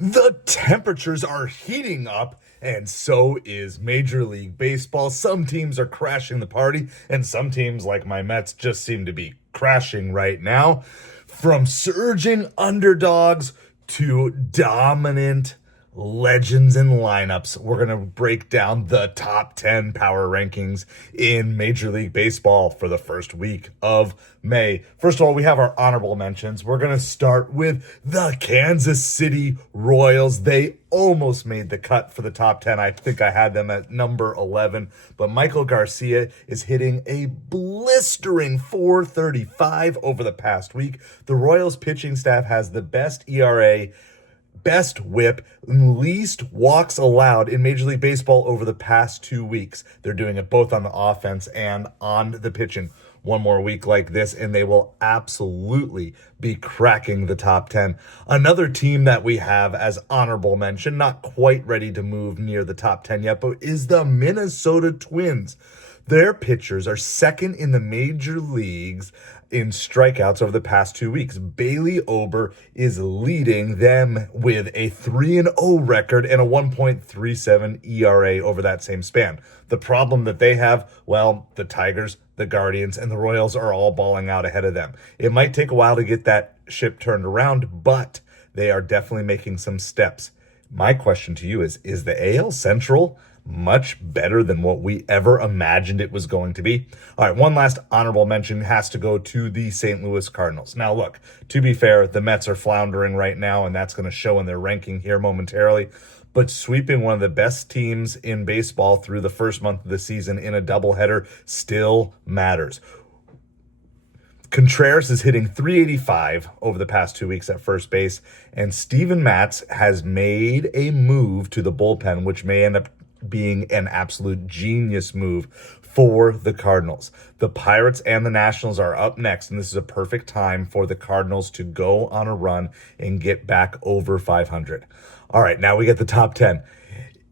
The temperatures are heating up, and so is Major League Baseball. Some teams are crashing the party, and some teams, like my Mets, just seem to be crashing right now. From surging underdogs to dominant legends and lineups, we're going to break down the top 10 power rankings in Major League Baseball for the first week of May. First of all, we have our honorable mentions. We're going to start with the Kansas City Royals. They almost made the cut for the top 10. I think I had them at number 11, but Michael Garcia is hitting a blistering 435 over the past week. The Royals pitching staff has the best ERA, best whip, and least walks allowed in Major League Baseball over the past 2 weeks. They're doing it both on the offense and on the pitching. One more week like this, and they will absolutely be cracking the top 10. Another team that we have as honorable mention, not quite ready to move near the top 10 yet, but is the Minnesota Twins. Their pitchers are second in the major leagues in strikeouts over the past 2 weeks. Bailey Ober is leading them with a 3-0 record and a 1.37 ERA over that same span. The problem that they have, well, the Tigers, the Guardians, and the Royals are all balling out ahead of them. It might take a while to get that ship turned around, but they are definitely making some steps. My question to you is the AL Central much better than what we ever imagined it was going to be? All right, one last honorable mention has to go to the St. Louis Cardinals. Now, look, to be fair, the Mets are floundering right now, and that's going to show in their ranking here momentarily. But sweeping one of the best teams in baseball through the first month of the season in a doubleheader still matters. Contreras is hitting 385 over the past 2 weeks at first base, and Steven Matz has made a move to the bullpen, which may end up being an absolute genius move for the Cardinals. The Pirates and the Nationals are up next, and this is a perfect time for the Cardinals to go on a run and get back over 500. All right, now we get the top 10.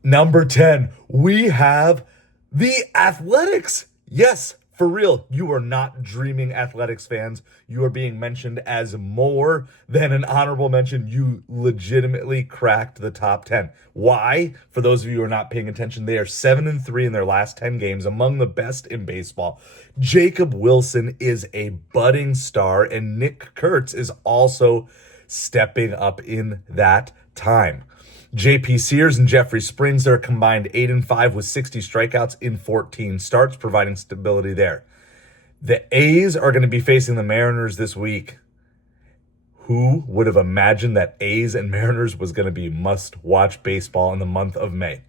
Number 10, we have the Athletics. Yes, for real, you are not dreaming, Athletics fans. You are being mentioned as more than an honorable mention. You legitimately cracked the top 10. Why? For those of you who are not paying attention, they are 7-3 in their last 10 games, among the best in baseball. Jacob Wilson is a budding star, and Nick Kurtz is also stepping up in that time. JP Sears and Jeffrey Springs are combined 8-5 with 60 strikeouts in 14 starts, providing stability there. The A's are going to be facing the Mariners this week. Who would have imagined that A's and Mariners was going to be must-watch baseball in the month of May?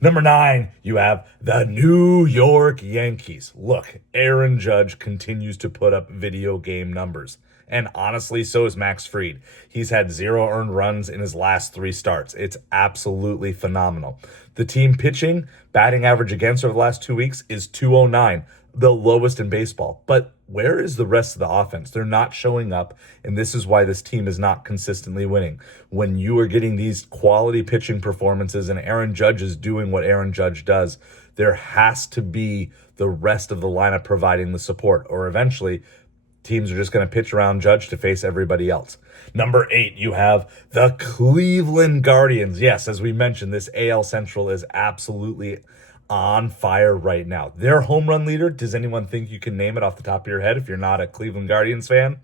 Number 9, you have the New York Yankees. Look, Aaron Judge continues to put up video game numbers. And honestly, so is Max Fried. He's had 0 earned runs in his last 3 starts. It's absolutely phenomenal. The team pitching, batting average against over the last 2 weeks is 209, the lowest in baseball. But where is the rest of the offense? They're not showing up, and this is why this team is not consistently winning. When you are getting these quality pitching performances and Aaron Judge is doing what Aaron Judge does, there has to be the rest of the lineup providing the support, or eventually teams are just going to pitch around Judge to face everybody else. Number 8, you have the Cleveland Guardians. Yes, as we mentioned, this AL Central is absolutely on fire right now. Their home run leader, does anyone think you can name it off the top of your head if you're not a Cleveland Guardians fan?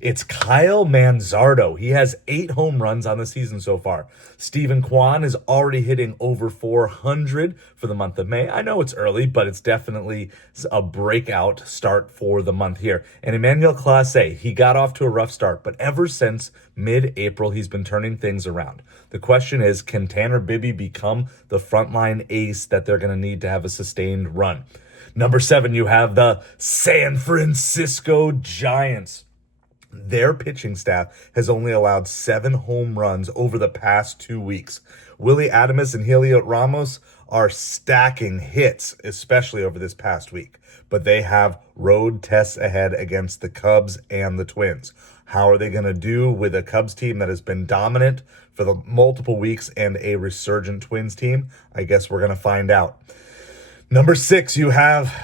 It's Kyle Manzardo. He has 8 home runs on the season so far. Stephen Kwan is already hitting over 400 for the month of May. I know it's early, but it's definitely a breakout start for the month here. And Emmanuel Clase, he got off to a rough start, but ever since mid-April, he's been turning things around. The question is, can Tanner Bibby become the frontline ace that they're going to need to have a sustained run? Number 7, you have the San Francisco Giants. Their pitching staff has only allowed 7 home runs over the past 2 weeks. Willie Adames and Heliot Ramos are stacking hits, especially over this past week. But they have road tests ahead against the Cubs and the Twins. How are they going to do with a Cubs team that has been dominant for the multiple weeks and a resurgent Twins team? I guess we're going to find out. Number 6, you have,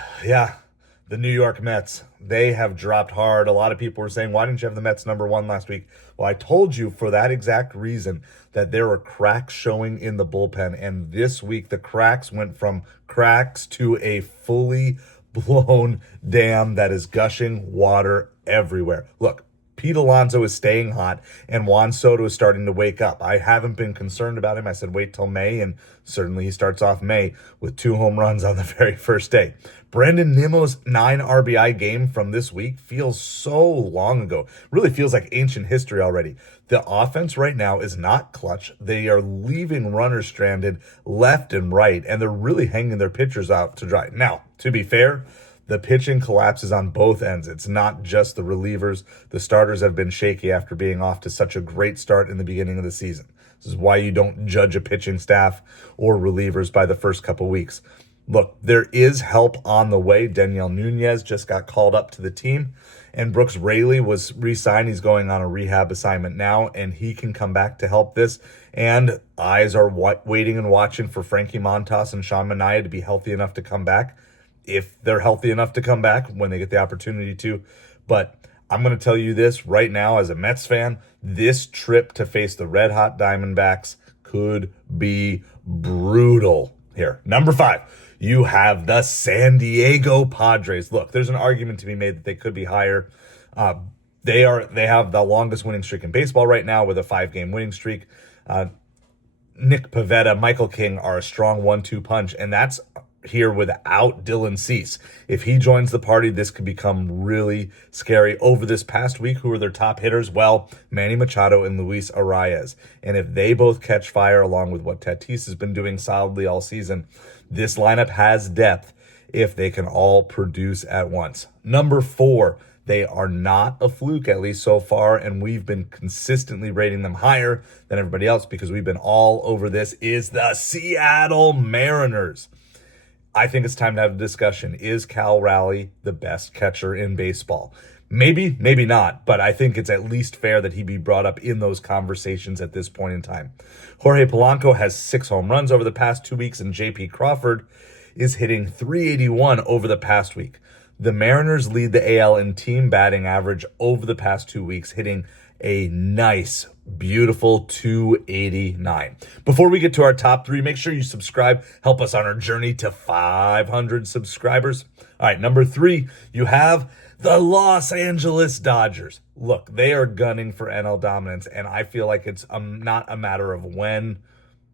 The New York Mets, they have dropped hard. A lot of people were saying, why didn't you have the Mets number one last week? Well, I told you for that exact reason that there were cracks showing in the bullpen. And this week, the cracks went from cracks to a fully blown dam that is gushing water everywhere. Look, Pete Alonso is staying hot, and Juan Soto is starting to wake up. I haven't been concerned about him. I said wait till May, and certainly he starts off May with 2 home runs on the very first day. Brandon Nimmo's 9 RBI game from this week feels so long ago. Really feels like ancient history already. The offense right now is not clutch. They are leaving runners stranded left and right, and they're really hanging their pitchers out to dry. Now, to be fair, the pitching collapses on both ends. It's not just the relievers. The starters have been shaky after being off to such a great start in the beginning of the season. This is why you don't judge a pitching staff or relievers by the first couple weeks. Look, there is help on the way. Daniel Nunez just got called up to the team, and Brooks Raley was re-signed. He's going on a rehab assignment now, and he can come back to help this. And eyes are waiting and watching for Frankie Montas and Sean Manaea to be healthy enough to come back, if they're healthy enough to come back when they get the opportunity to. But I'm going to tell you this right now as a Mets fan, this trip to face the Red Hot Diamondbacks could be brutal here. Number 5, you have the San Diego Padres. Look, there's an argument to be made that they could be higher. They have the longest winning streak in baseball right now with a 5-game winning streak. Nick Pivetta, Michael King are a strong 1-2 punch, and that's here without Dylan Cease. If he joins the party, this could become really scary. Over this past week, who are their top hitters? Well, Manny Machado and Luis Arias. And if they both catch fire, along with what Tatis has been doing solidly all season, this lineup has depth if they can all produce at once. Number 4, they are not a fluke, at least so far, and we've been consistently rating them higher than everybody else because we've been all over this, is the Seattle Mariners. I think it's time to have a discussion. Is Cal Raleigh the best catcher in baseball? Maybe, maybe not, but I think it's at least fair that he be brought up in those conversations at this point in time. Jorge Polanco has 6 home runs over the past 2 weeks, and J.P. Crawford is hitting .381 over the past week. The Mariners lead the AL in team batting average over the past 2 weeks, hitting a nice, beautiful .289. Before we get to our top 3, make sure you subscribe. Help us on our journey to 500 subscribers. All right, number 3, you have the Los Angeles Dodgers. Look, they are gunning for NL dominance, and I feel like it's not a matter of when.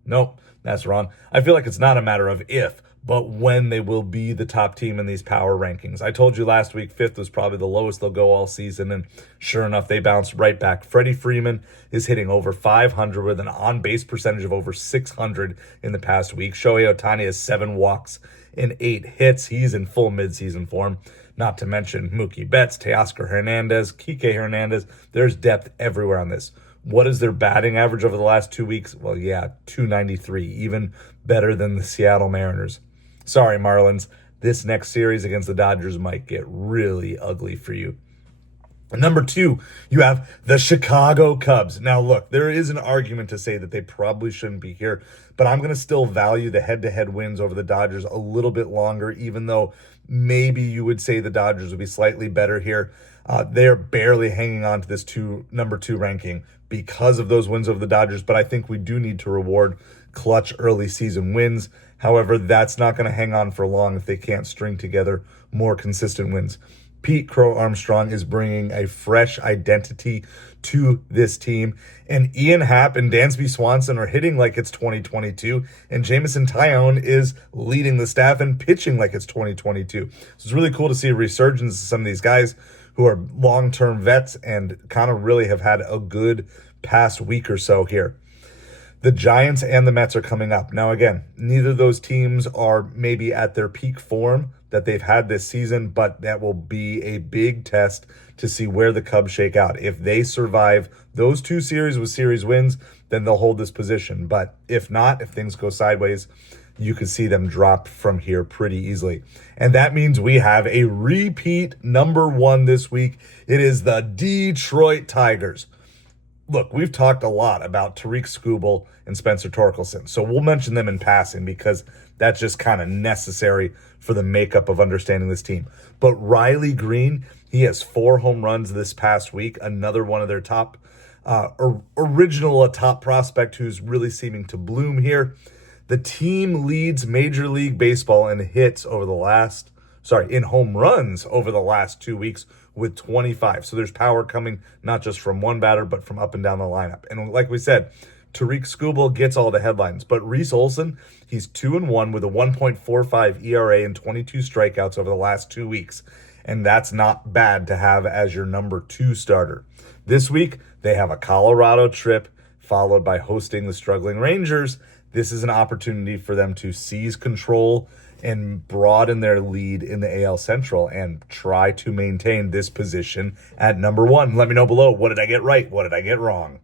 Nope, that's wrong. I feel like it's not a matter of if, but when they will be the top team in these power rankings. I told you last week 5th was probably the lowest they'll go all season, and sure enough, they bounced right back. Freddie Freeman is hitting over .500 with an on-base percentage of over .600 in the past week. Shohei Ohtani has 7 walks and 8 hits. He's in full midseason form. Not to mention Mookie Betts, Teoscar Hernandez, Kike Hernandez. There's depth everywhere on this. What is their batting average over the last 2 weeks? Well, yeah, .293, even better than the Seattle Mariners. Sorry, Marlins. This next series against the Dodgers might get really ugly for you. Number 2, you have the Chicago Cubs. Now, look, there is an argument to say that they probably shouldn't be here, but I'm going to still value the head-to-head wins over the Dodgers a little bit longer, even though maybe you would say the Dodgers would be slightly better here. They're barely hanging on to this number 2 ranking because of those wins over the Dodgers, but I think we do need to reward clutch early season wins. However, that's not going to hang on for long if they can't string together more consistent wins. Pete Crow Armstrong is bringing a fresh identity to this team, and Ian Happ and Dansby Swanson are hitting like it's 2022, and Jameson Taillon is leading the staff and pitching like it's 2022. So it's really cool to see a resurgence of some of these guys who are long-term vets and kind of really have had a good past week or so here. The Giants and the Mets are coming up. Now, again, neither of those teams are maybe at their peak form that they've had this season, but that will be a big test to see where the Cubs shake out. If they survive those 2 series with series wins, then they'll hold this position. But if not, if things go sideways, you could see them drop from here pretty easily. And that means we have a repeat number 1 this week. It is the Detroit Tigers. look, we've talked a lot about Tariq Skubal and Spencer Torkelson, so we'll mention them in passing because that's just kind of necessary for the makeup of understanding this team. But Riley Green, he has 4 home runs this past week, another one of their top original top prospect who's really seeming to bloom here. The team leads Major League Baseball in home runs over the last 2 weeks with 25. So there's power coming not just from one batter, but from up and down the lineup. And like we said, Tariq Skubal gets all the headlines, but Reese Olson, he's 2-1 with a 1.45 ERA and 22 strikeouts over the last 2 weeks. And that's not bad to have as your number 2 starter. This week, they have a Colorado trip followed by hosting the struggling Rangers. This is an opportunity for them to seize control and broaden their lead in the AL Central and try to maintain this position at number 1. Let me know below. What did I get right? What did I get wrong?